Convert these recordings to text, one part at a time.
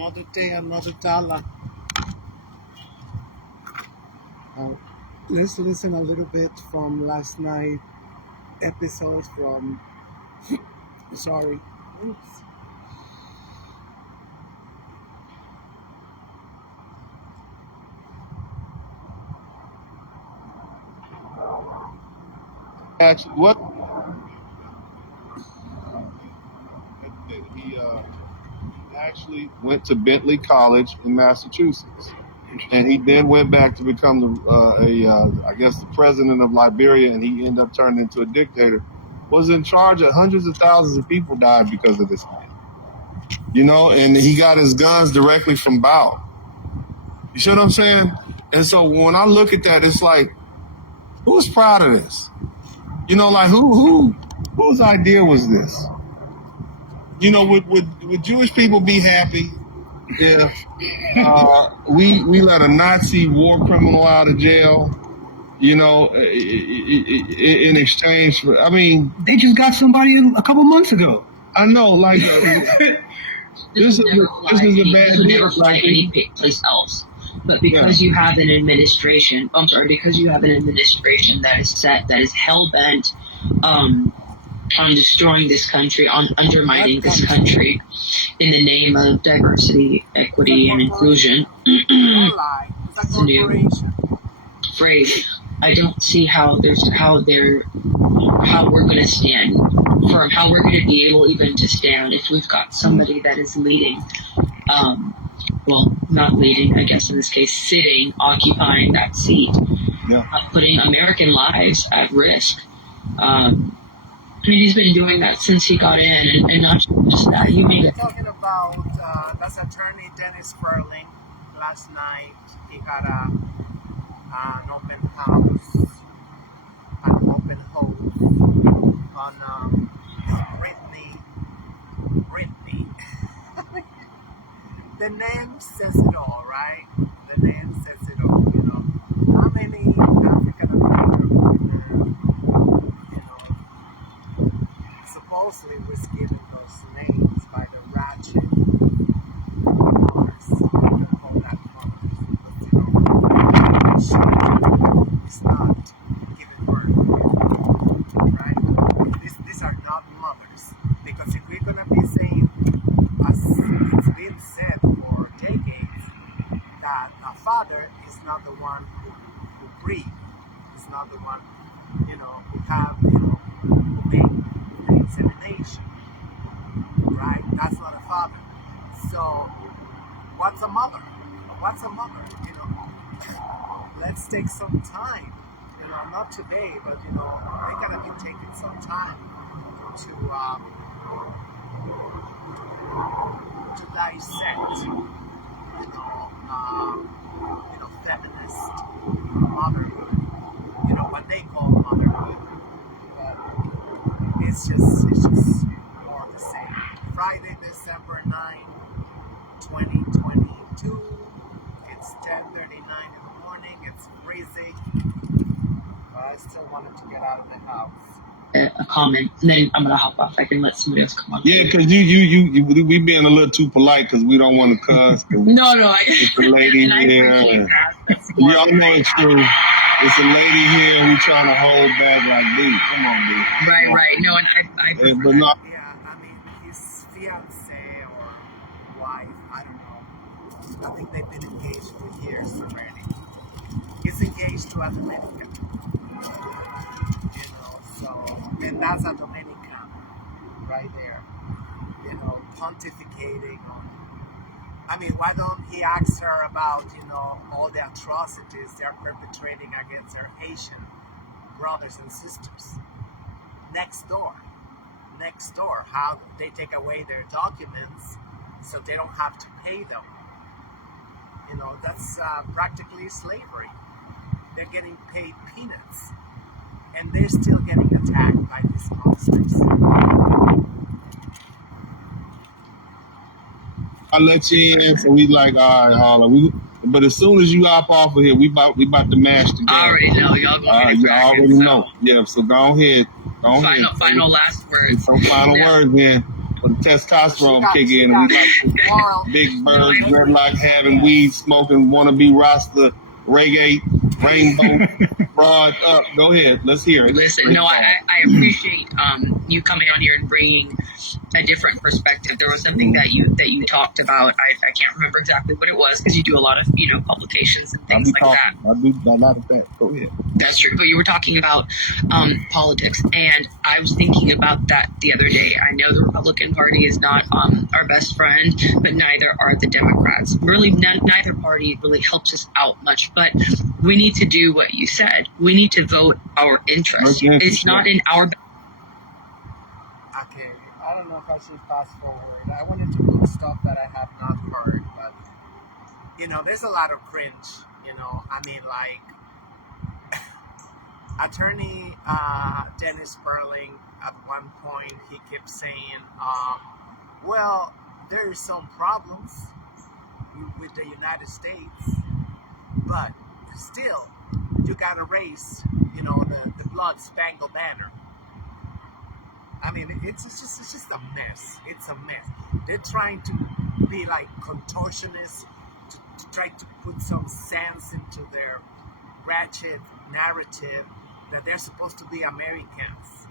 another day, another dollar. Let's listen a little bit from last night episode from, sorry. Oops. Actually, what? He actually went to Bentley College in Massachusetts, and he then went back to become I guess the president of Liberia, and he ended up turning into a dictator. Was in charge of hundreds of thousands of people died because of this man. You know, and he got his guns directly from Bao. You see what I'm saying? And so when I look at that, it's like, who's proud of this? You know, like whose idea was this? You know, would Jewish people be happy if we let a Nazi war criminal out of jail? You know, in exchange for, I mean, they just got somebody a couple months ago. I know, like this is a bad deal. Never fly any place else. But because you have an administration, because you have an administration that is hell bent on destroying this country, on undermining this country in the name of diversity, equity, and inclusion. It's a new phrase. I don't see how we're going to stand firm, how we're going to be able even to stand if we've got somebody that is leading. Well, not leading, I guess in this case, sitting, occupying that seat, putting American lives at risk. I mean, he's been doing that since he got in, and not just that. You mean talking about that's attorney Dennis Furling. Last night he had an open house, an open home on Brittney. The name says it all, right? The name says it all, you know. How many African American, you know, supposedly was given those names by the ratchet mothers, all that mothers, but, you know, it's not giving birth, right? These are not mothers, because if we're gonna be saying, as it's been said for decades, that a father is not the one who breathes, is not the one, you know, who make the insemination, right? That's not a father. So, what's a mother? What's a mother? You know, let's take some time. You know, not today, but you know, they gotta be taking some time to dissect, feminist motherhood, you know, what they call motherhood. But it's just more the same. Friday, December 9, 2022. It's 10:39 in the morning. It's freezing. But I still wanted to get out of the house. A comment, and then I'm gonna hop off. I can let somebody else come on. Yeah, because we being a little too polite because we don't want to cuss. No, it's a lady here. Y'all know it's true. It's a lady here, and we trying to hold back like, dude, come on, dude. Right. No, and I but not. Yeah, I mean, his fiance or wife, I don't know. I think they've been engaged for years already. He's engaged to a Dominican. And that's a Dominican right there, you know, pontificating on. I mean, why don't he ask her about, you know, all the atrocities they're perpetrating against their Haitian brothers and sisters? Next door, how they take away their documents so they don't have to pay them. You know, that's practically slavery. They're getting paid peanuts. And they're still getting attacked by these monsters. I let you in, so we like, all right, holla. But as soon as you hop off of here, we about to mash together. I already know, y'all going to you already know. Yeah, so go ahead. Final last words. Some final words, man. testosterone kick in, and we like to well, big bird, dreadlock having, weed smoking, wannabe Rasta, reggae, rainbow, broad up. Go ahead, let's hear it. Listen, no, I appreciate you coming on here and bringing a different perspective. There was something that you talked about. I can't remember exactly what it was because you do a lot of publications and things like that. I do a lot of that. Go ahead. That's true. But you were talking about politics, and I was thinking about that the other day. I know the Republican Party is not our best friend, but neither are the Democrats. Really, neither party really helps us out much. But we need to do what you said. We need to vote our interest. It's not in our. Okay, I don't know if I should fast forward. I wanted to put stuff that I have not heard, but there's a lot of cringe. I mean, like Attorney Dennis Sperling. At one point, he kept saying, "Well, there are some problems with the United States, but still, you gotta raise, the blood-spangled banner." I mean, it's just a mess. It's a mess. They're trying to be like contortionists to try to put some sense into their ratchet narrative that they're supposed to be Americans,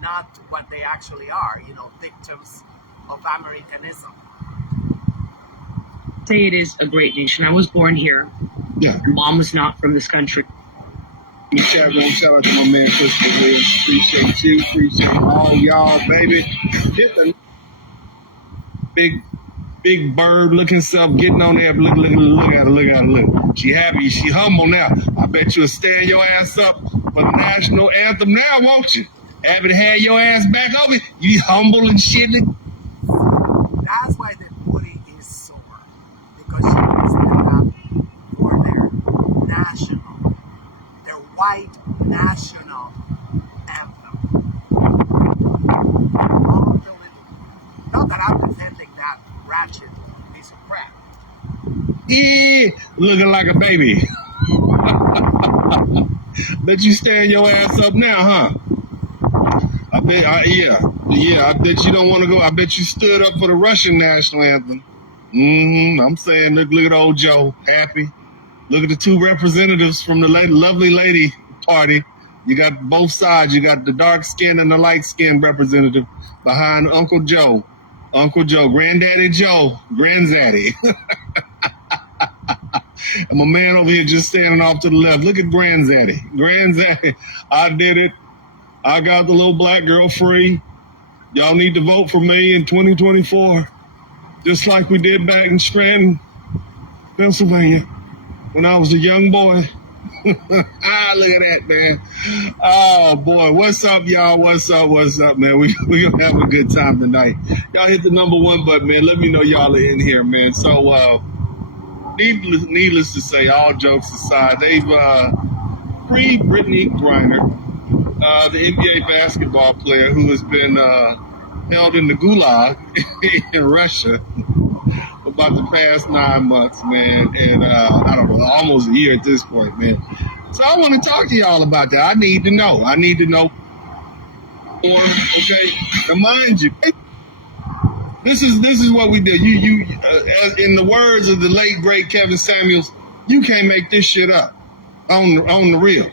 not what they actually are, victims of Americanism. Say it is a great nation. I was born here. Yeah. Mom was not from this country. Shout out to my man Christopher Williams. Appreciate you. Appreciate all y'all, baby. Hit the big bird looking self getting on there. Look at her. She happy. She humble now. I bet you'll stand your ass up for the national anthem now, won't you? Having had your ass back over, you humble and shit. That's why the booty is sore, because she can stand up for their white national anthem. Not that I'm defending that ratchet piece of crap. Yeah, looking like a baby. Bet you stand your ass up now, huh? I bet you don't want to go. I bet you stood up for the Russian national anthem. I'm saying, look at old Joe, happy. Look at the two representatives from the lovely lady party. You got both sides. You got the dark skinned and the light skinned representative behind Uncle Joe, Granddaddy Joe, Grandzaddy. And my man over here just standing off to the left. Look at Grandzaddy. I did it. I got the little black girl free. Y'all need to vote for me in 2024, just like we did back in Scranton, Pennsylvania, when I was a young boy. Look at that, man. Oh, boy. What's up, y'all? What's up, man? We gonna have a good time tonight. Y'all hit the #1 button, man. Let me know y'all are in here, man. So, needless to say, all jokes aside, they've freed Brittney Griner, the NBA basketball player who has been held in the gulag in Russia for about the past 9 months, man, and I don't know, almost a year at this point, man. So I want to talk to y'all about that. I need to know. Okay, now mind you, this is what we do. You as in the words of the late great Kevin Samuels, you can't make this shit up on the real.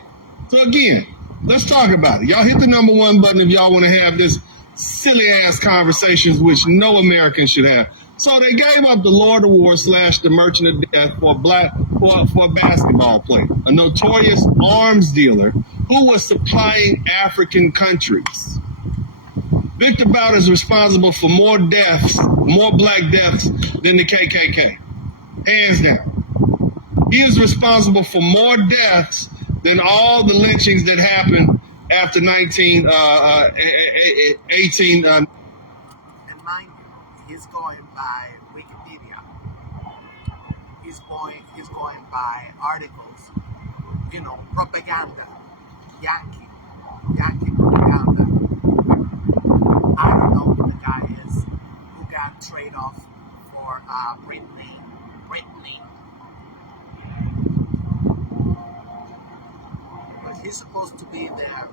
So again, let's talk about it. Y'all hit the #1 button if y'all want to have this silly ass conversations which no American should have. So they gave up the Lord of War / the Merchant of Death for a basketball player, a notorious arms dealer who was supplying African countries. Victor Bout is responsible for more black deaths than the KKK. Hands down. He is responsible for more deaths than all the lynchings that happened after 18. And mind you, he's going by Wikipedia. He's going by articles, propaganda, Yankee propaganda. I don't know who the guy is who got trade off for Brittney. But he's supposed to be there.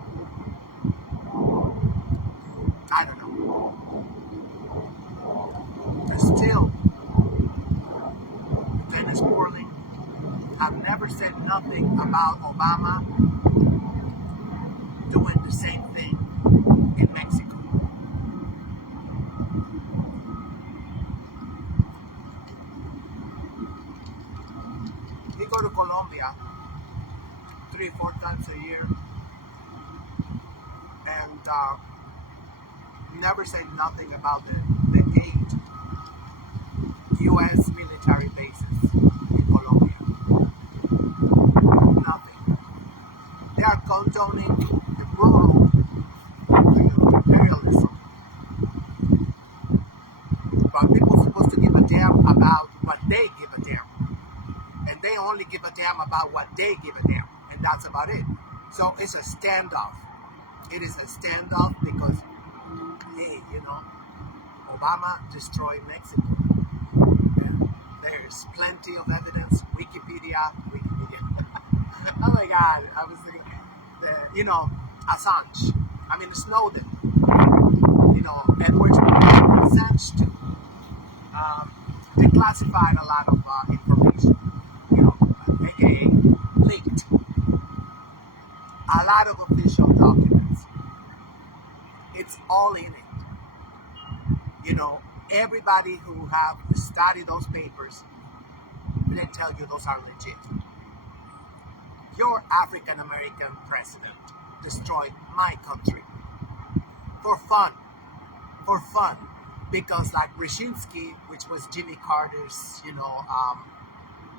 I don't know. nothing about Obama doing the same thing in Mexico. We go to Colombia 3-4 times a year and never say nothing about the 8 U.S. military bases in Colombia. Nothing. They are condoning the brutal imperialism. But people are supposed to give a damn about what they give a damn. And they only give a damn about what they give a damn. And that's about it. So it's a standoff. It is a standoff because, hey, Obama destroyed Mexico. And there's plenty of evidence. Wikipedia. Oh my God, I was thinking, Assange. Snowden. Edward Assange too. They classified a lot of information, aka leaked. A lot of official documents. It's all in it. Everybody who have studied those papers, they tell you those are legit. Your African American president destroyed my country for fun, because like Brzezinski, which was Jimmy Carter's,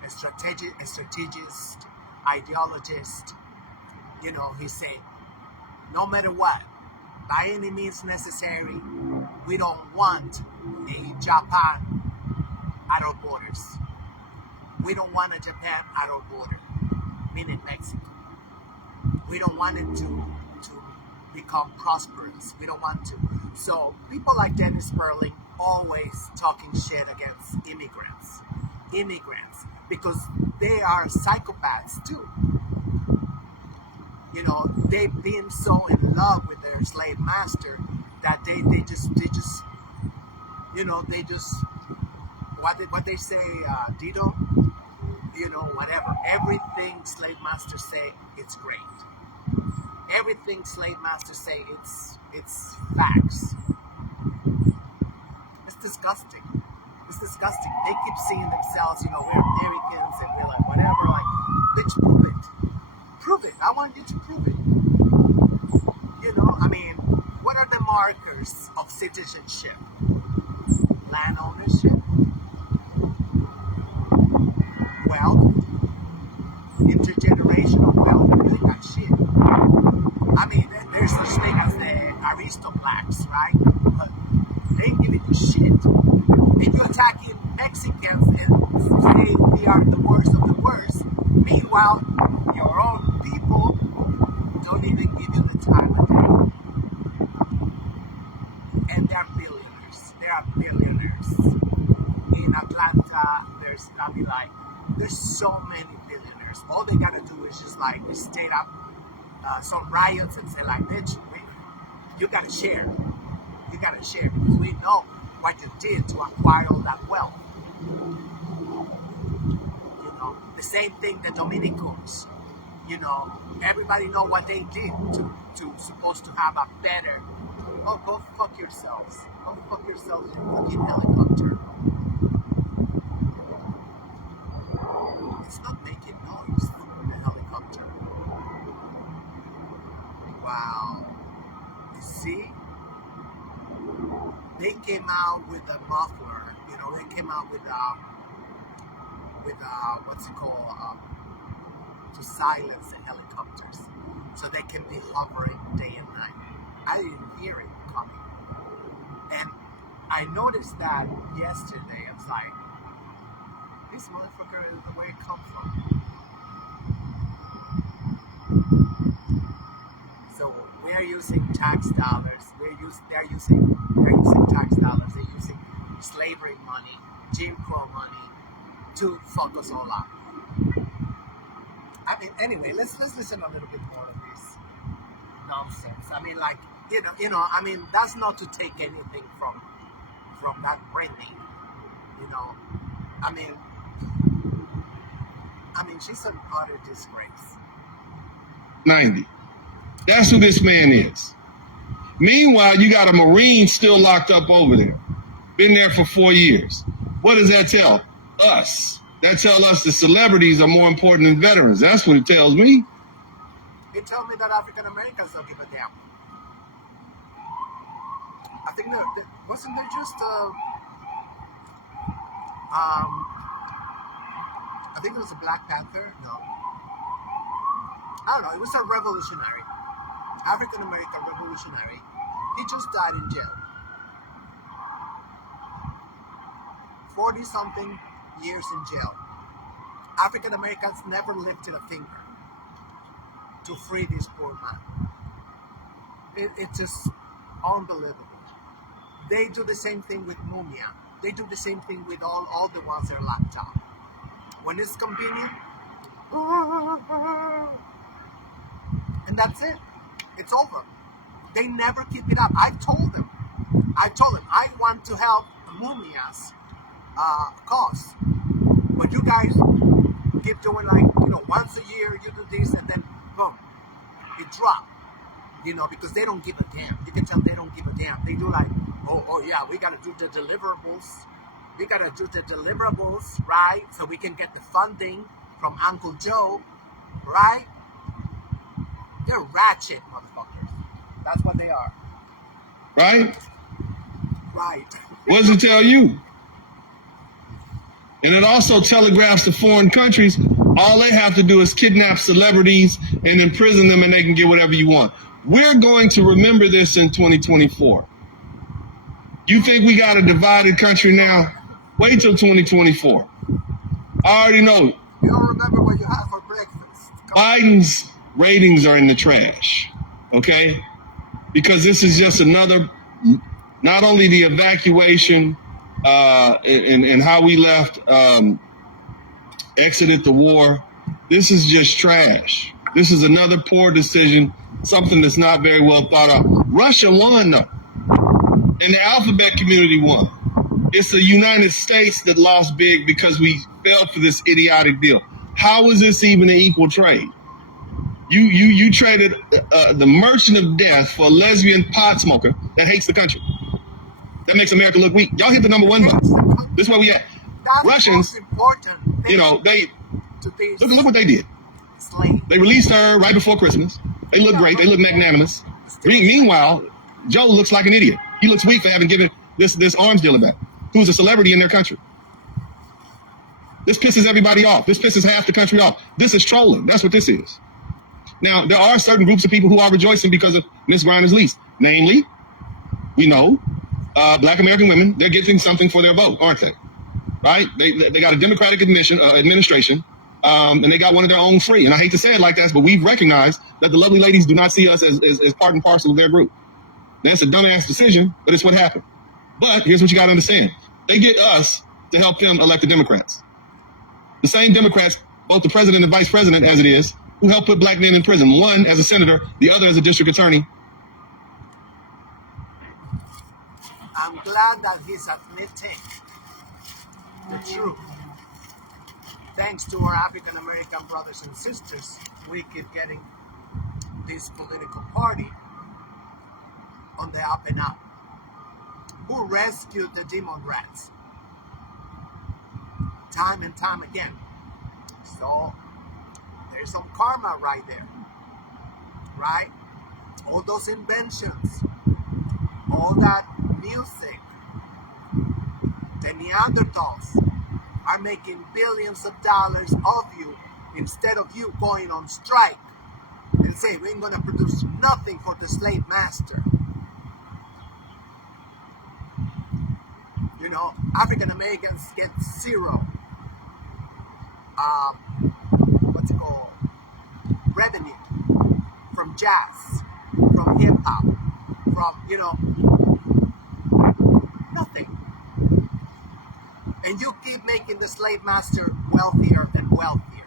a strategist, ideologist, he said, no matter what, by any means necessary, we don't want a Japan at our borders. We don't want a Japan at our border, meaning Mexico. We don't want it to become prosperous. We don't want to. So people like Dennis Sperling always talking shit against immigrants, because they are psychopaths too. They've been so in love with their slave master that they just what they say, Dido, whatever. Everything slave masters say, it's great. Everything slave masters say, it's facts. It's disgusting. They keep seeing themselves, we're Americans and we're like whatever. Like, bitch, prove it. Prove it. I want you to prove it. What are the markers of citizenship? Land ownership, wealth, intergenerational wealth, and really that shit. There's such thing as the aristocrats, right? But they ain't giving a shit. If you're attacking Mexicans and saying we are the worst of the worst, meanwhile, your own people don't even give you the time of day. And they are billionaires. In Atlanta, there's so many billionaires. All they gotta do is just state up some riots and say bitch, you gotta share. Because we know what you did to acquire all that wealth. The same thing the Dominicans. Everybody know what they did to supposed to have a better. Oh, go fuck yourselves. Go fuck yourselves in your fucking helicopter. It's not making noise, the helicopter. Wow. You see? They came out with a muffler. They came out with what's it called? To silence the helicopters. So they can be hovering day and night. I didn't hear it coming. And I noticed that yesterday. I was like, this motherfucker is the way it comes from. So we're using tax dollars. They're using tax dollars. They're using slavery money, Jim Crow money to fuck us all up. Anyway, let's listen a little bit more of this nonsense. That's not to take anything from that Brittney. I mean, she's an utter disgrace. 90. That's who this man is. Meanwhile, you got a Marine still locked up over there. Been there for 4 years. What does that tell us? That tells us the celebrities are more important than veterans. That's what it tells me. It tells me that African Americans don't give a damn. I think wasn't there just I think it was a Black Panther. No, I don't know. It was a revolutionary, African American revolutionary. He just died in jail. 40-something years in jail. African Americans never lifted a finger to free this poor man. It's just unbelievable. They do the same thing with Mumia. They do the same thing with all the ones that are locked up. When it's convenient, and that's it. It's over. They never keep it up. I've told them I want to help Mumia's cause, but you guys keep doing once a year you do this and then boom, it dropped. Because they don't give a damn. You can tell they don't give a damn. They do oh yeah, we gotta do the deliverables. We gotta do the deliverables, right? So we can get the funding from Uncle Joe, right? They're ratchet motherfuckers. That's what they are. Right? Right. What does it tell you? And it also telegraphs to foreign countries, all they have to do is kidnap celebrities and imprison them and they can get whatever you want. We're going to remember this in 2024. You think we got a divided country now? Wait till 2024. I already know. You don't remember what you had for breakfast. Biden's ratings are in the trash, okay? Because this is just another, not only the evacuation and how we left, exited the war, this is just trash. This is another poor decision, something that's not very well thought out. Russia won, though. And the alphabet community won. It's the United States that lost big because we fell for this idiotic deal. How is this even an equal trade? You traded the merchant of death for a lesbian pot smoker that hates the country. That makes America look weak. Y'all hit the number one button. This is where we at. That's Russians, important. they look what they did. Slave. They released her right before Christmas. They look great. They look magnanimous. Meanwhile, Joe looks like an idiot. He looks weak for having given this arms dealer back, who's a celebrity in their country. This pisses everybody off. This pisses half the country off. This is trolling. That's what this is. Now, there are certain groups of people who are rejoicing because of Ms. Griner's lease. Namely, we know Black American women, they're getting something for their vote, aren't they? Right? They got a Democratic administration, and they got one of their own free. And I hate to say it like that, but we've recognized that the lovely ladies do not see us as part and parcel of their group. That's a dumbass decision, but it's what happened. But here's what you got to understand. They get us to help them elect the Democrats. The same Democrats, both the president and vice president as it is, who helped put black men in prison. One as a senator, the other as a district attorney. I'm glad that he's admitting the truth. Thanks to our African American brothers and sisters, we keep getting this political party on the up and up. Who rescued the demon rats? Time and time again. So there's some karma right there. Right? All those inventions, all that music, the Neanderthals are making billions of dollars of you instead of you going on strike and say we ain't gonna produce nothing for the slave master. African Americans get zero what's it called, revenue from jazz, from hip hop, from nothing. And you keep making the slave master wealthier and wealthier.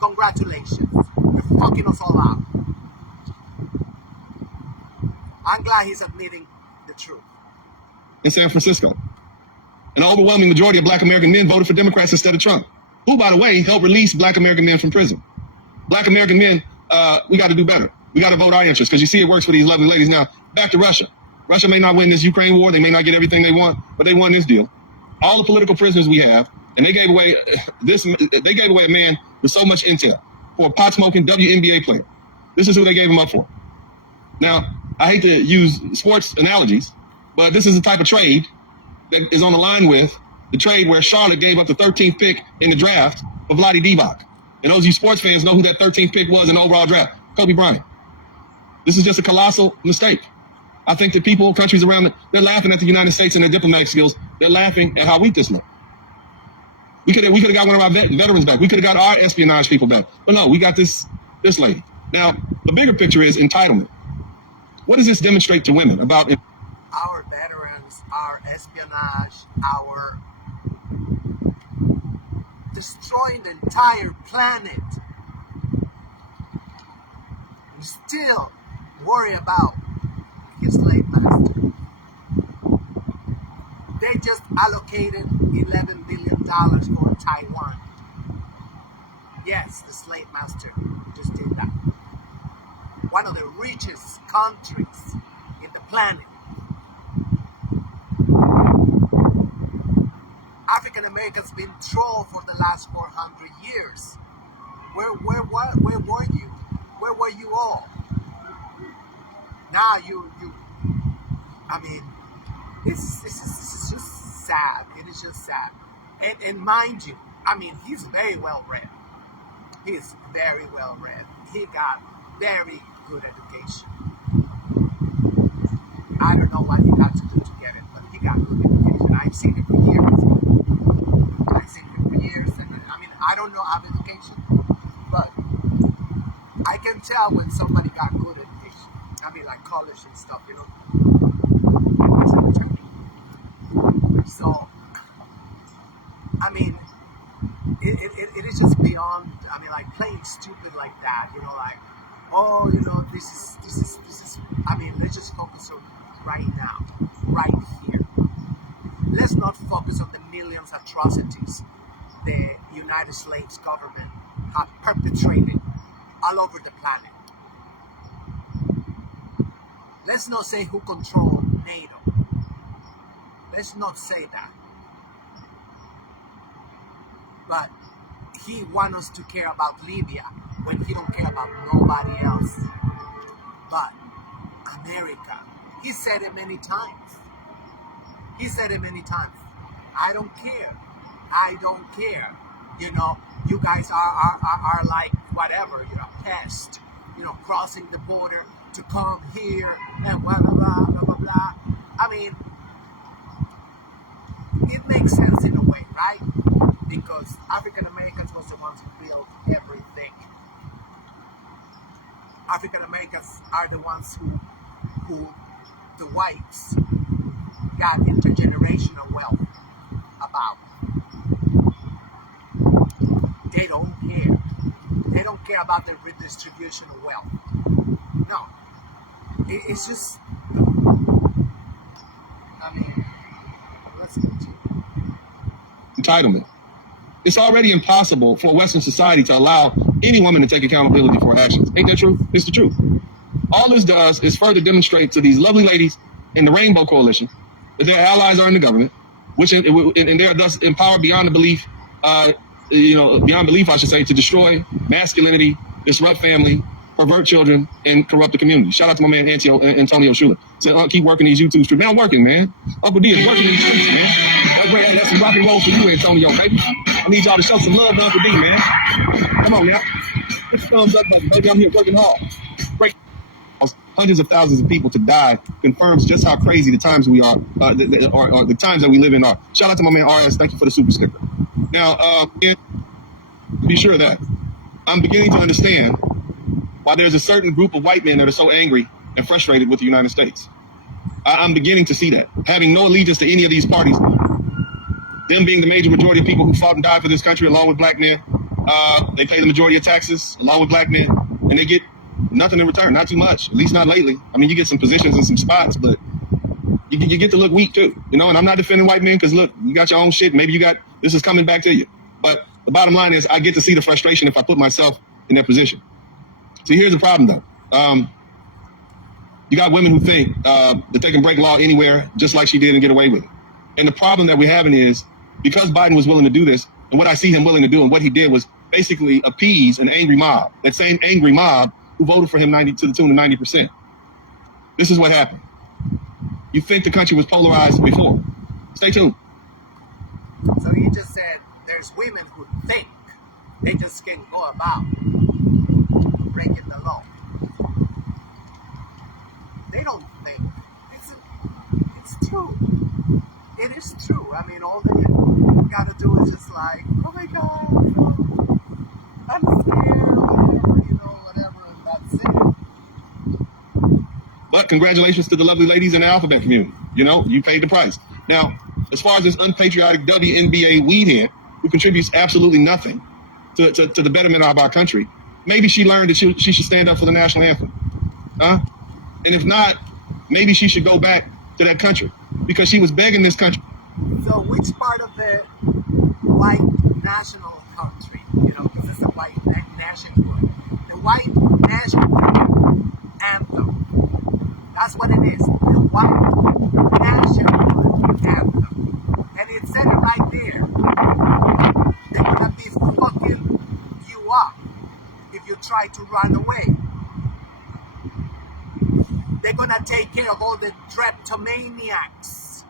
Congratulations. You're fucking us all out. I'm glad he's admitting the truth. In San Francisco, an overwhelming majority of black American men voted for Democrats instead of Trump. who, by the way, helped release Black American men from prison. Black American men, we got to do better. We got to vote our interests, because you see it works for these lovely ladies. Now, back to Russia. Russia may not win this Ukraine war. They may not get everything they want, but they won this deal. All the political prisoners we have, and they gave away a man with so much intel for a pot-smoking WNBA player. This is who they gave him up for. Now, I hate to use sports analogies, but this is the type of trade that is on the line with the trade where Charlotte gave up the 13th pick in the draft for Vlade Divac. And those of you sports fans know who that 13th pick was in the overall draft, Kobe Bryant. This is just a colossal mistake. I think that people, countries around, they're laughing at the United States and their diplomatic skills. They're laughing at how weak this looked. We could have got one of our veterans back. We could have got our espionage people back. But no, we got this lady. Now, the bigger picture is entitlement. What does this demonstrate to women about our veterans, our espionage, our destroying the entire planet? We still worry about his slave master. They just allocated $11 billion for Taiwan. Yes, the slave master just did that. One of the richest countries in the planet. African Americans been trolled for the last 400 years. Where were you? Where were you all? Now I mean, this is just sad. It is just sad. And mind you, I mean, he's very well read. He is very well read. He got very good education. I don't know what he got to do to get it, but he got good education. I've seen it for years. And I mean, I don't know about education, but I can tell when somebody got good education. I mean, like college and stuff, you know. So, I mean, it is just beyond. I mean, like playing stupid like that, you know, like, oh, you know, this is. I mean, let's just focus on right now, right here. Let's not focus on the millions of atrocities the United States government have perpetrated all over the planet. Let's not say who controls NATO. Let's not say that. But he wants us to care about Libya when he don't care about nobody else but America. He said it many times. I don't care. I don't care. You know, you guys are like whatever, you know, pests, you know, crossing the border to come here and blah, blah, blah, blah, blah, blah. I mean, it makes sense in a way, right? Because African Americans was the ones who built everything. African Americans are the ones who the whites got intergenerational wealth about. They don't care. They don't care about the redistribution of wealth. No. It's just, I mean, let's continue. entitlement? It's already impossible for Western society to allow any woman to take accountability for her actions. Ain't that true? It's the truth. All this does is further demonstrate to these lovely ladies in the Rainbow Coalition that their allies are in the government, and they're thus empowered beyond belief, beyond belief, I should say, to destroy masculinity, disrupt family, pervert children, and corrupt the community. Shout out to my man Antonio Schuler. Said, keep working these YouTube streets. Man, I'm working, man. Uncle D is working in the streets, man. That's great. That's some rock and roll for you, Antonio, baby. I need y'all to show some love to Uncle D, man. Come on, y'all. Put your thumbs up, baby. I'm here working hard. Great. Hundreds of thousands of people to die confirms just how crazy the times we are, or the times that we live in are. Shout out to my man RS. Thank you for the super sticker. Now, be sure of that. I'm beginning to understand why there's a certain group of white men that are so angry and frustrated with the United States. I'm beginning to see that. Having no allegiance to any of these parties, them being the major majority of people who fought and died for this country along with black men, they pay the majority of taxes along with black men, and they get nothing in return, not too much, at least not lately. I mean, you get some positions and some spots, but you get to look weak too, you know, and I'm not defending white men because look, you got your own shit, maybe this is coming back to you. But The bottom line is I get to see the frustration if I put myself in that position. See, here's the problem, though. You got women who think that they can break law anywhere, just like she did, and get away with it. And the problem that we're having is because Biden was willing to do this, and what I see him willing to do, and what he did was basically appease an angry mob. That same angry mob who voted for him to the tune of 90%. This is what happened. You think the country was polarized before? Stay tuned. So you just said there's women who think they just can go about breaking the law. They don't think. It's true. It is true. I mean, all they gotta do is just like, oh my God, I'm scared, whatever, and that's it. But congratulations to the lovely ladies in the alphabet community. You paid the price. Now, as far as this unpatriotic WNBA weedhead who contributes absolutely nothing to the betterment of our country, maybe she learned that she should stand up for the national anthem. Huh? And if not, maybe she should go back to that country because she was begging this country. So which part of the white national country, this is a white nationhood, the white national anthem, that's what it is, the white national anthem. And it said it right there. They're gonna be fucking you up if you try to run away. They're gonna take care of all the kleptomaniacs.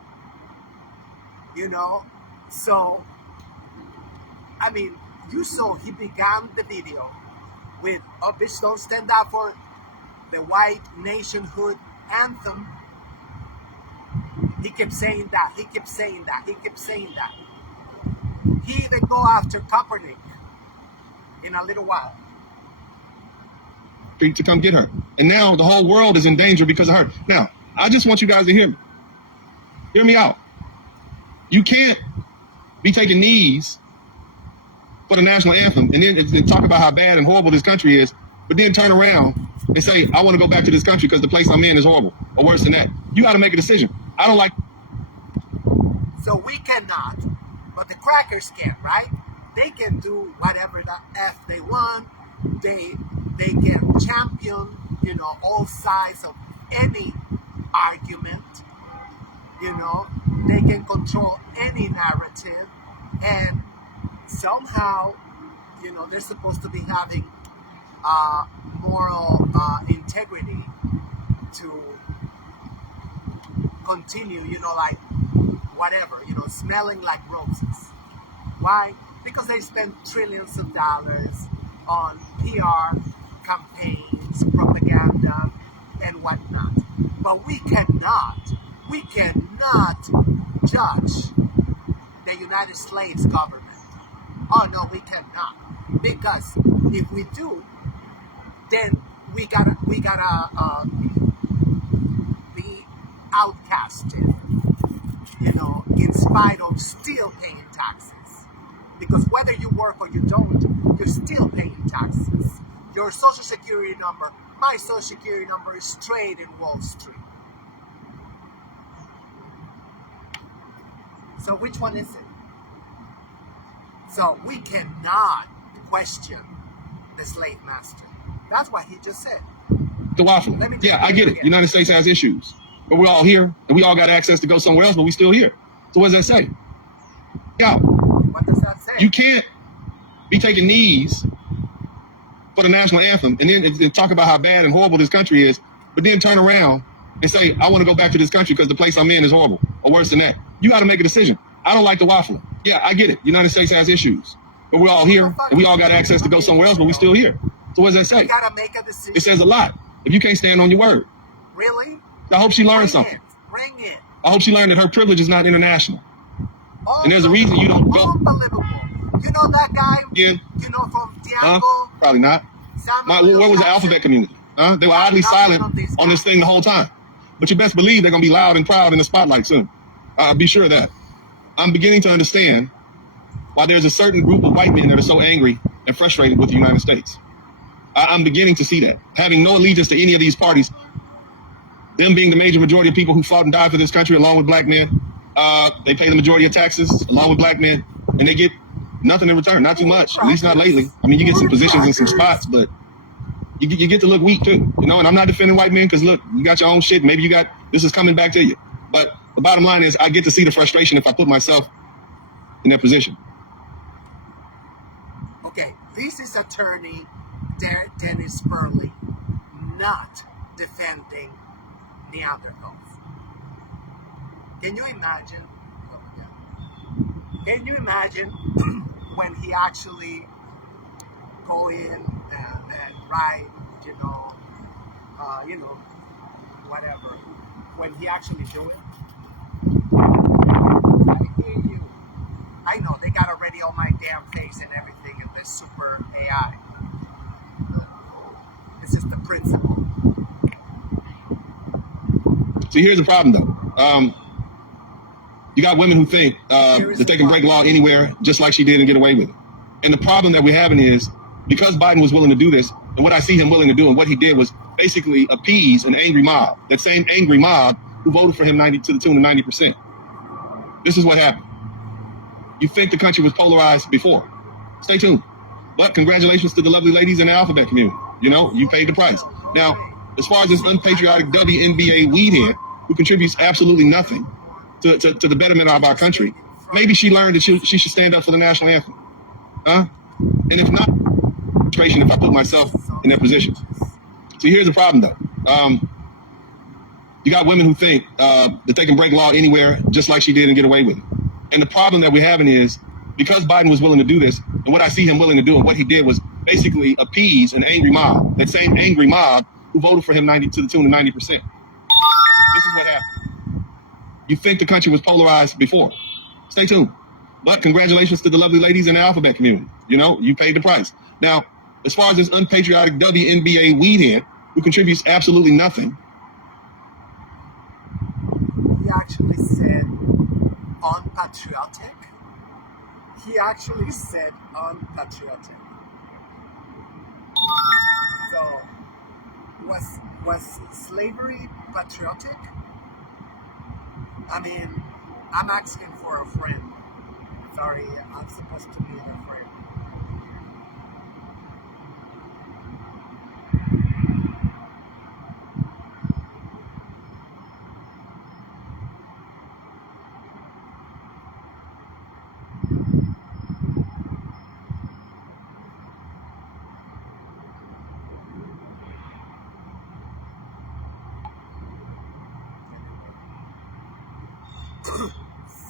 So, I mean, you saw he began the video with, bitch, don't stand up for the white nationhood anthem. He kept saying that, he kept saying that, he kept saying that. He even go after Kaepernick in a little while. To come get her. And now the whole world is in danger because of her. Now, I just want you guys to hear me. Hear me out. You can't be taking knees for the national anthem and then talk about how bad and horrible this country is, but then turn around and say, I want to go back to this country because the place I'm in is horrible, or worse than that. You got to make a decision. I don't like. So we cannot, but the crackers can, right? They can do whatever the F they want. They can champion, all sides of any argument. They can control any narrative, and somehow, they're supposed to be having moral integrity to continue, like whatever, smelling like roses. Why? Because they spend trillions of dollars on PR campaigns, propaganda, and whatnot. But we cannot judge the United States government. Oh no, we cannot. Because if we do, then we gotta be outcasted, in spite of still paying taxes. Because whether you work or you don't, you're still paying taxes. Your social security number, my social security number is straight in Wall Street. So which one is it? So we cannot question the slave master. That's what he just said. The waffle. Yeah, I get it. United States has issues. But we're all here, and we all got access to go somewhere else, but we still here. So what does that say? Yeah. What does that say? You can't be taking knees for the national anthem and then talk about how bad and horrible this country is, but then turn around and say, I want to go back to this country because the place I'm in is horrible, or worse than that. You got to make a decision. I don't like the waffling. Yeah, I get it. United States has issues. But we're all here, and we all got access to go somewhere else, but we still here. So what does that say? You got to make a decision. It says a lot. If you can't stand on your word. Really? I hope she learned something. Bring it. I hope she learned that her privilege is not international. And there's a reason you don't go. Unbelievable. You know that guy? Yeah. From Diango? Probably not. Where was the alphabet community? They were oddly silent on this thing the whole time. But you best believe they're going to be loud and proud in the spotlight soon. Be sure of that. I'm beginning to understand why there's a certain group of white men that are so angry and frustrated with the United States. I'm beginning to see that. Having no allegiance to any of these parties, them being the major majority of people who fought and died for this country along with black men, they pay the majority of taxes along with black men, and they get nothing in return, not too much, at least not lately. I mean, you get some positions in some spots, but you get to look weak too, you know. And I'm not defending white men because look, you got your own shit. Maybe this is coming back to you. But the bottom line is, I get to see the frustration if I put myself in their position. Okay, this is attorney Dennis Furley not defending Neanderthals. Can you imagine? Can you imagine when he actually go in and write, whatever, when he actually do it? I hear you. I know they got already on my damn face and everything in this super AI. It's just the principle. See, here's the problem though. You got women who think that they can break law anywhere, just like she did, and get away with it. And the problem that we're having is, because Biden was willing to do this, and what I see him willing to do, and what he did was basically appease an angry mob. That same angry mob who voted for him to the tune of 90%. This is what happened. You think the country was polarized before? Stay tuned. But congratulations to the lovely ladies in the alphabet community. You know, you paid the price. Now, as far as this unpatriotic WNBA weedhead who contributes absolutely nothing to the betterment of our country, maybe she learned that she should stand up for the national anthem. Huh? And if not, if I put myself in that position. See, here's the problem though. You got women who think that they can break law anywhere, just like she did, and get away with it. And the problem that we're having is, because Biden was willing to do this, and what I see him willing to do, and what he did was basically appease an angry mob. That same angry mob who voted for him to the tune of 90%. This is what happened. You think the country was polarized before? Stay tuned. But congratulations to the lovely ladies in the alphabet community. You know, you paid the price. Now, as far as this unpatriotic WNBA weedhead who contributes absolutely nothing. He actually said unpatriotic. He actually said unpatriotic. So, was slavery patriotic? I mean, I'm asking for a friend. Sorry, I'm supposed to be a friend.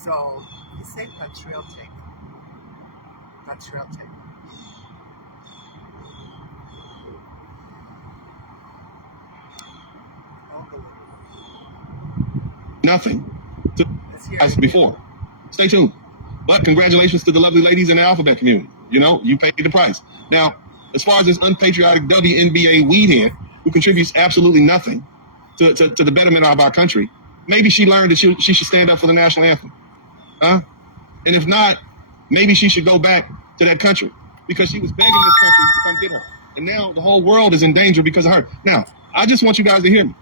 So, he said patriotic. Patriotic. Nothing as before. Stay tuned. But congratulations to the lovely ladies in the alphabet community. You know, you paid the price. Now, as far as this unpatriotic WNBA weedhead who contributes absolutely nothing to the betterment of our country, maybe she learned that she should stand up for the national anthem. Huh? And if not, maybe she should go back to that country, because she was begging this country to come get her. And now the whole world is in danger because of her. Now, I just want you guys to hear me.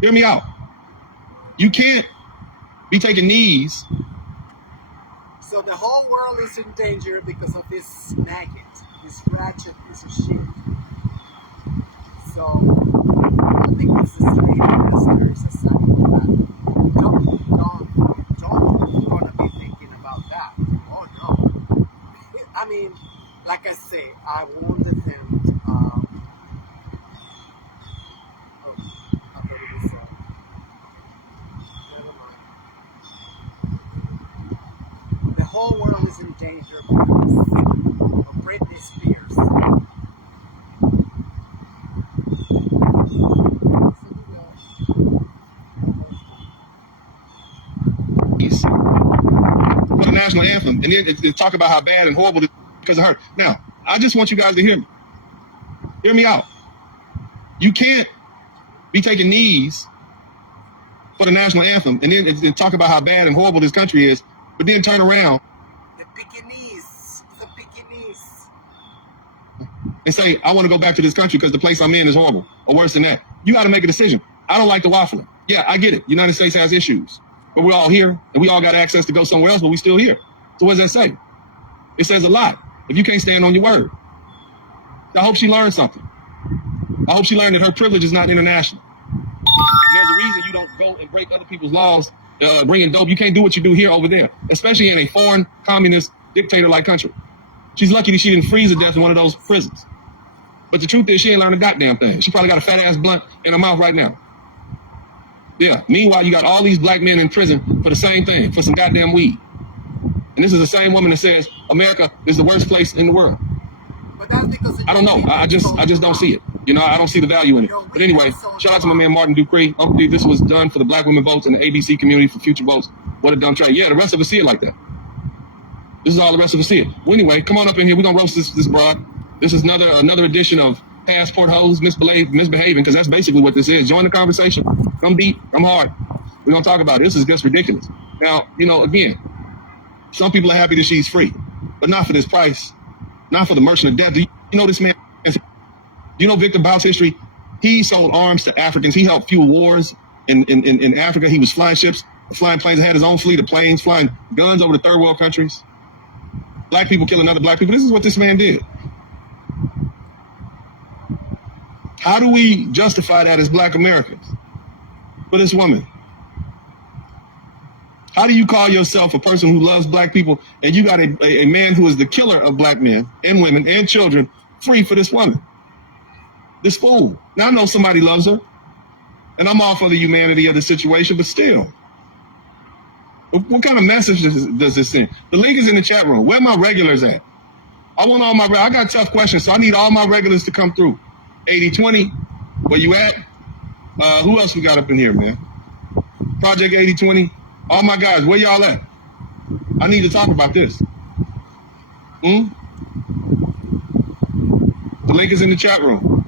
Hear me out. You can't be taking knees. So the whole world is in danger because of this maggot, this ratchet piece of shit. So, I think it's the slave masters or something like that. Don't gonna be thinking about that. Oh no. I mean, like I say, I won't defend, I believe it's, never mind. The whole world is in danger because of Britney Spears. For the national anthem, and then it talk about how bad and horrible it is because of her. Now, I just want you guys to hear me. Hear me out. You can't be taking knees for the national anthem and then talk about how bad and horrible this country is, but then turn around The Pekingese, and say, I want to go back to this country because the place I'm in is horrible, or worse than that. You got to make a decision. I don't like the waffling. Yeah, I get it. United States has issues, but we're all here, and we all got access to go somewhere else, but we still here. So what does that say? It says a lot if you can't stand on your word. I hope she learned something. I hope she learned that her privilege is not international. And there's a reason you don't go and break other people's laws, bringing dope. You can't do what you do here over there, especially in a foreign communist dictator-like country. She's lucky that she didn't freeze to death in one of those prisons. But the truth is, she ain't learned a goddamn thing. She probably got a fat-ass blunt in her mouth right now. Yeah. Meanwhile, you got all these black men in prison for the same thing, for some goddamn weed. And this is the same woman that says America is the worst place in the world. But that's because I don't know. I just don't see it. You know, I don't see the value in it. But anyway, shout out to my man Martin Dupree. Uncle D, this was done for the Black women votes and the ABC community for future votes. What a dumb trade. Yeah, the rest of us see it like that. This is all the rest of us see it. Well, anyway, come on up in here. We're gonna roast this broad. This is another edition of Passport Hoes misbehaving, because that's basically what this is. Join the conversation. Come deep, come hard. We're gonna talk about it. This is just ridiculous. Now, you know, again, some people are happy that she's free, but not for this price, not for the merchant of death. Do you know this man? Do you know Victor Bout's history? He sold arms to Africans. He helped fuel wars in Africa. He was flying ships, flying planes, had his own fleet of planes, flying guns over to third world countries. Black people killing other black people. This is what this man did. How do we justify that as black Americans for this woman? How do you call yourself a person who loves black people and you got a man who is the killer of black men and women and children free for this woman? This fool. Now I know somebody loves her, and I'm all for the humanity of the situation, but still. What kind of message does this send? The link is in the chat room. Where are my regulars at? I want all my, I got tough questions, so I need all my regulars to come through. 80-20, where you at? Who else we got up in here, man? Project 80-20. All my guys, where y'all at? I need to talk about this. The link is in the chat room.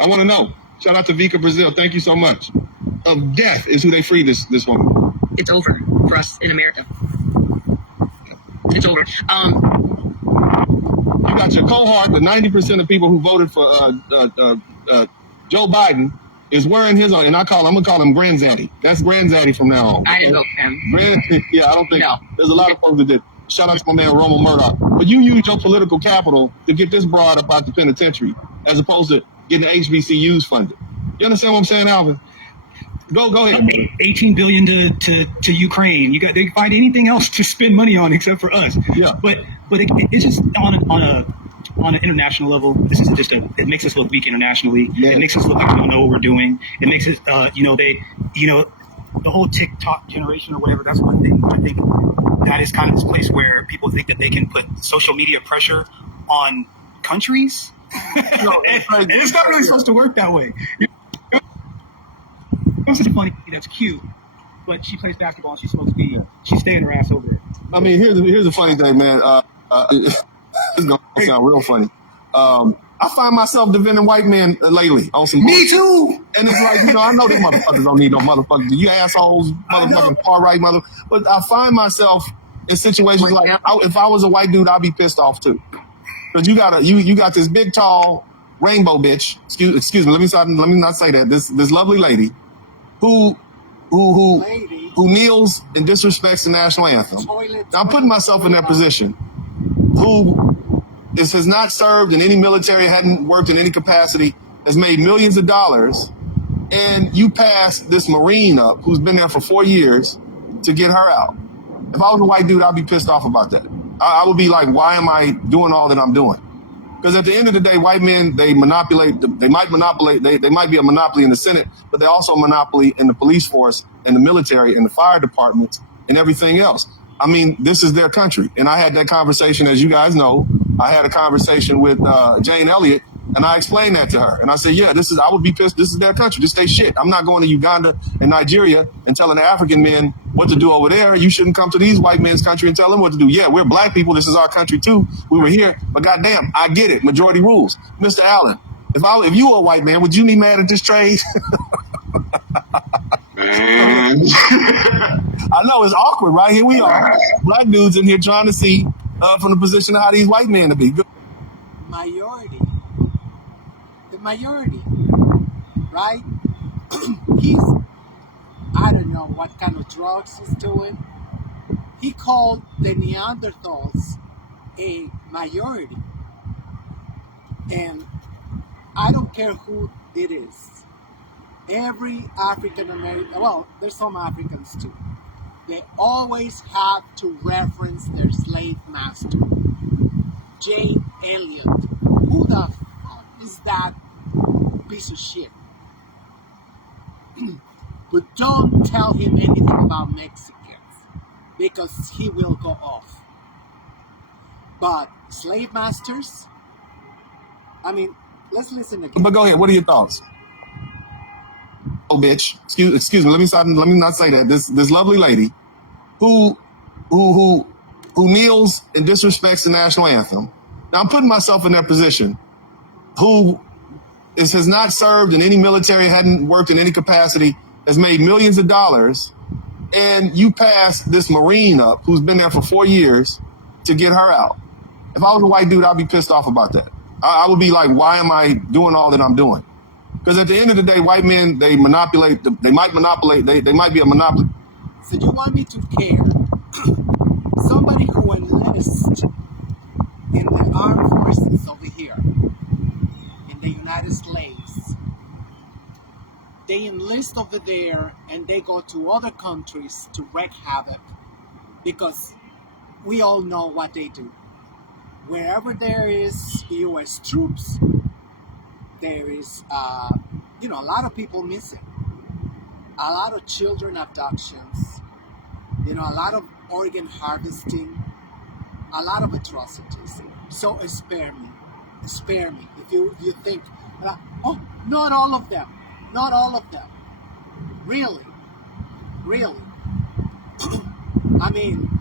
I want to know. Shout out to Vika Brazil. Thank you so much. Of death is who they freed this woman. It's over for us in America. It's over. You got your cohort, the 90% of people who voted for Joe Biden is wearing his own, and I'm gonna call him Grandzaddy. That's Grandzaddy from now on. I didn't vote for him. Yeah, I don't think there's a lot of folks that did. Shout out to my man Romo Murdoch. But you use your political capital to get this broad up out the penitentiary, as opposed to getting the HBCUs funded. You understand what I'm saying, Alvin? Go ahead. 18 billion to Ukraine. They can find anything else to spend money on except for us. Yeah. But it's just on an international level. This isn't just it makes us look weak internationally. Yeah. It makes us look like we don't know what we're doing. It makes us the whole TikTok generation or whatever. That's one thing. I think that is kind of this place where people think that they can put social media pressure on countries. And it's not really supposed to work that way. It's such funny. That's cute, but she plays basketball. And she's supposed to be. She's staying her ass over there. I mean, here's the funny thing, man. This is gonna sound real funny. I find myself defending white men lately on some. Me too. And it's like, I know these motherfuckers don't need no motherfuckers. You assholes, motherfucking far right mother. But I find myself in situations like, if I was a white dude, I'd be pissed off too. Because you got this big tall rainbow bitch. Excuse me. Let me not say that. This lovely lady who kneels and disrespects the national anthem. Now, I'm putting myself in that position. Who has not served in any military, hadn't worked in any capacity, has made millions of dollars, and you pass this Marine up who's been there for 4 years to get her out. If I was a white dude, I'd be pissed off about that. I would be like, why am I doing all that I'm doing? Because at the end of the day, white men, they might be a monopoly in the Senate, but they're also a monopoly in the police force and the military and the fire departments and everything else. I mean, this is their country. And I had that conversation, as you guys know. I had a conversation with Jane Elliott, and I explained that to her. And I said, I would be pissed. This is their country. This they shit. I'm not going to Uganda and Nigeria and telling the African men what to do over there. You shouldn't come to these white men's country and tell them what to do. Yeah, we're black people. This is our country too. We were here. But goddamn, I get it. Majority rules. Mr. Allen, if you were a white man, would you be mad at this trade? I know it's awkward, right? Here we are, black dudes in here trying to see from the position of how these white men to be. The majority, right? I don't know what kind of drugs he's doing. he called the Neanderthals a minority. And I don't care who it is. Every African American, well, there's some Africans too. They always have to reference their slave master, Jane Elliott. Who the fuck is that piece of shit? But don't tell him anything about Mexicans, because he will go off. But slave masters, I mean, let's listen again. But go ahead. What are your thoughts? Oh, bitch. Excuse me. Let me not say that. This lovely lady who kneels and disrespects the national anthem. Now I'm putting myself in that position. Who has not served in any military, hadn't worked in any capacity, has made millions of dollars, and you pass this Marine up who's been there for 4 years to get her out. If I was a white dude, I'd be pissed off about that. I would be like, why am I doing all that I'm doing? Because at the end of the day, white men, they might be a monopoly. So you want me to care? Somebody who enlists in the armed forces over here, in the United States, they enlist over there and they go to other countries to wreak havoc, because we all know what they do. Wherever there is U.S. troops, there is, a lot of people missing, a lot of children abductions, a lot of organ harvesting, a lot of atrocities. So spare me. If you think, not all of them. Really. I mean,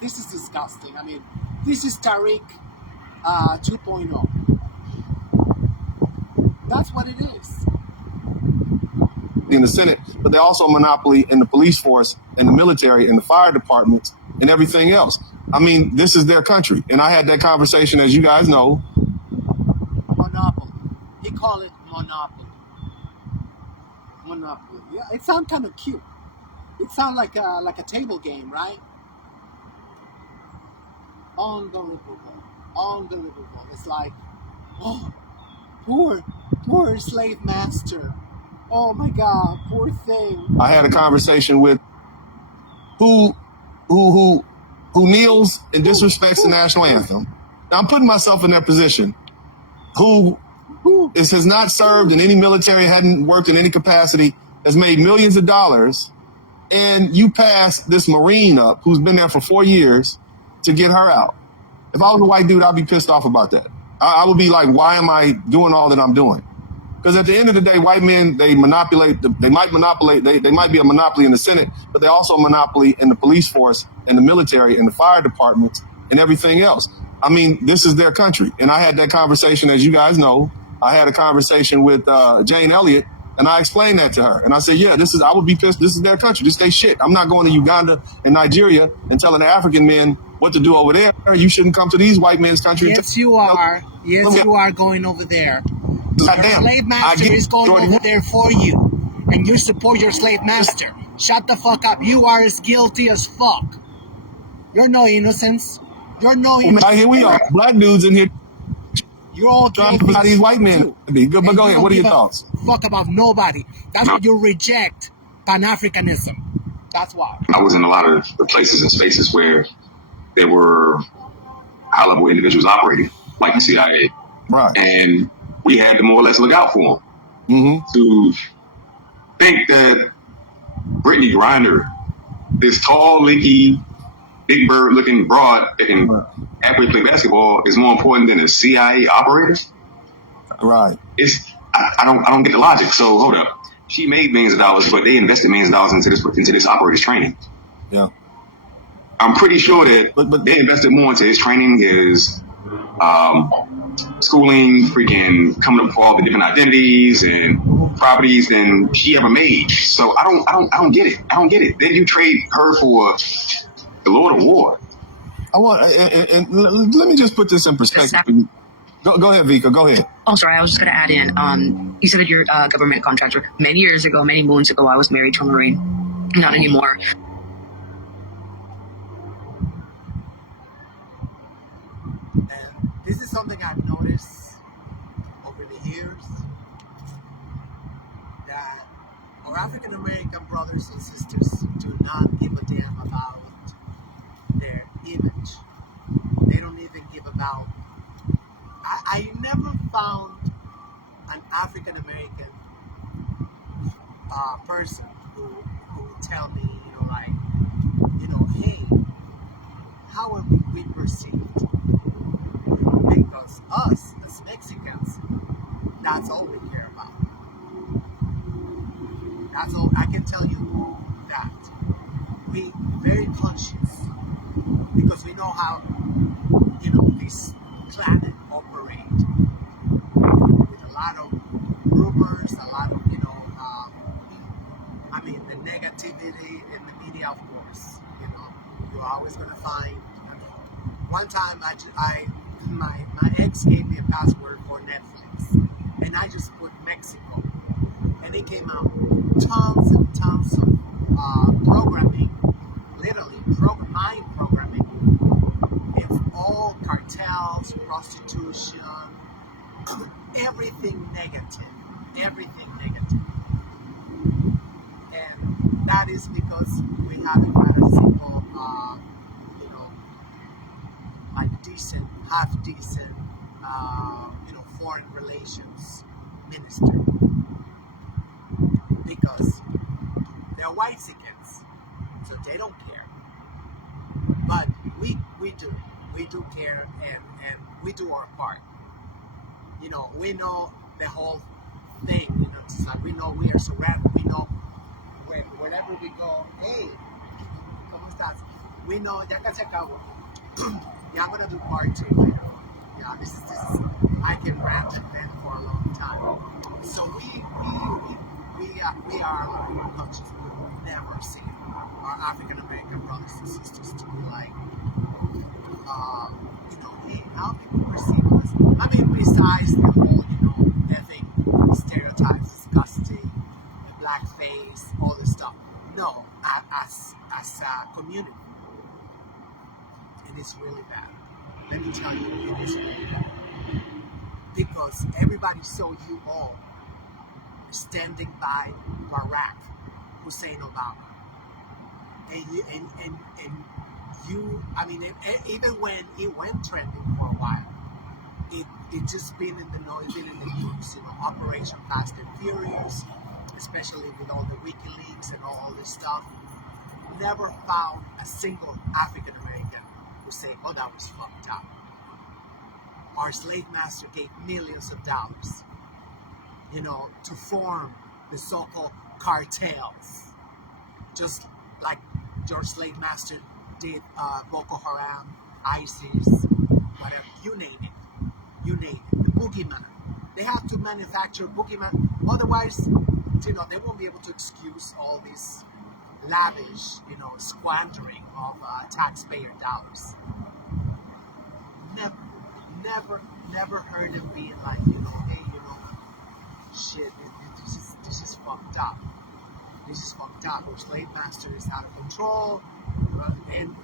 this is disgusting. I mean, this is Tariq 2.0. That's what it is. In the Senate, but they're also a monopoly in the police force and the military and the fire departments and everything else. I mean, this is their country. And I had that conversation, as you guys know. Monopoly. He call it monopoly. Monopoly. Yeah, it sounds kind of cute. It sounds like a table game, right? Unbelievable. It's like, oh, poor slave master. Oh my God, poor thing. I had a conversation with who kneels and disrespects the national anthem. Now I'm putting myself in that position. Who has not served in any military, hadn't worked in any capacity, has made millions of dollars, and you pass this Marine up who's been there for 4 years to get her out. If I was a white dude, I'd be pissed off about that. I would be like, why am I doing all that I'm doing? Because at the end of the day, white men, they might be a monopoly in the Senate, but they're also a monopoly in the police force and the military and the fire departments and everything else. I mean, this is their country. And I had that conversation, as you guys know. I had a conversation with Jane Elliott, and I explained that to her. And I said, yeah, I would be pissed. This is their country. This is their shit. I'm not going to Uganda and Nigeria and telling the African men what to do over there. You shouldn't come to these white men's country. Yes, you are. Yes, you are going over there. Your slave master is going over there for you, and you support your slave master. Shut the fuck up. You are as guilty as fuck. You're no innocence. You're no innocence. Here we are, black dudes in here. You're all trying to these white men. But go ahead. What are your thoughts? Fuck about nobody. That's why you reject Pan-Africanism. That's why. I was in a lot of the places and spaces where there were high-level individuals operating, like the CIA. Right. And we had to more or less look out for them. Mm-hmm. To think that Brittney Griner, this tall, lanky, big bird looking broad that can average play basketball, is more important than a CIA operator. Right. I don't get the logic. So hold up. She made millions of dollars, but they invested millions of dollars into this operator's training. Yeah. I'm pretty sure that but they invested more into his training, his schooling, freaking coming up with all the different identities and properties than she ever made. So I don't get it. I don't get it. Then you trade her for the Lord of War. And let me just put this in perspective. Go ahead, Vika. Go ahead. Oh, sorry. I was just going to add in. You said that you're a government contractor. Many years ago, many moons ago, I was married to a Marine. Not anymore. something I've noticed over the years, that our African American brothers and sisters do not give a damn about their image. They don't even give about. I never found an African American person who would tell me, hey, how are we perceived? Because us as Mexicans, that's all we care about. That's all I can tell you, that we very conscious, because we know how this planet operate with a lot of rumors, a lot of the negativity in the media, of course. You're always gonna find. One time, my ex gave me a password for Netflix, and I just put Mexico, and it came out tons and tons of programming, literally mind programming. It's all cartels, prostitution, everything negative, and that is because we haven't had a simple, like decent, half decent, foreign relations minister, because they're whitexicans, so they don't care. But we do care, and we do our part. We know the whole thing. It's like we know we are surrounded. We know wherever we go. Hey, ¿cómo estás? We know ya casi acabo. Yeah, I'm gonna do part 2 later. Yeah, this is. I can rant and vent for a long time. So we are conscious. We've never seen our African American brothers and sisters to be like, hey, how people perceive us. Besides the whole, ethnic stereotypes, disgusting, the black face, all this stuff. No, as a community, it is really bad. Let me tell you, it is really bad. Because everybody saw you all standing by Barack Hussein Obama. And you, even when it went trending for a while, it just been in the noise, been in the news, Operation Fast and Furious, especially with all the WikiLeaks and all this stuff. Never found a single African American who say, oh, that was fucked up. Our slave master gave millions of dollars, to form the so-called cartels, just like your slave master did Boko Haram, ISIS, whatever, you name it, the boogeyman. They have to manufacture boogeyman, otherwise, they won't be able to excuse all this lavish, squandering of taxpayer dollars. Never heard him being like, hey, shit, this is fucked up. This is fucked up. Our slave master is out of control, and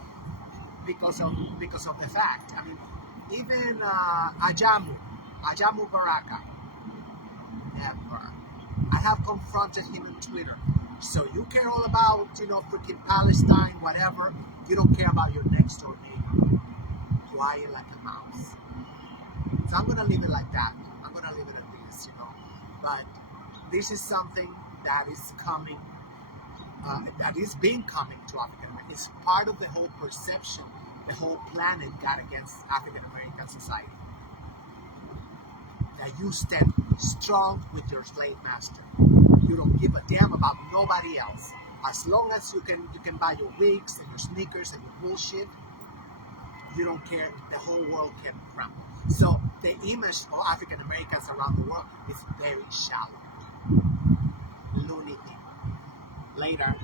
because of the fact. Even Ajamu Baraka, never. I have confronted him on Twitter. So you care all about, freaking Palestine, whatever. You don't care about your next door neighbor. Quiet like a mouse. So I'm gonna leave it like that. I'm gonna leave it at this, But this is something that is coming, that is being coming to African Americans. It's part of the whole perception the whole planet got against African American society. That you stand strong with your slave master. You don't give a damn about nobody else. As long as you can buy your wigs and your sneakers and your bullshit, you don't care. The whole world can crumble. So the image of African Americans around the world is very shallow. Loony people. Later.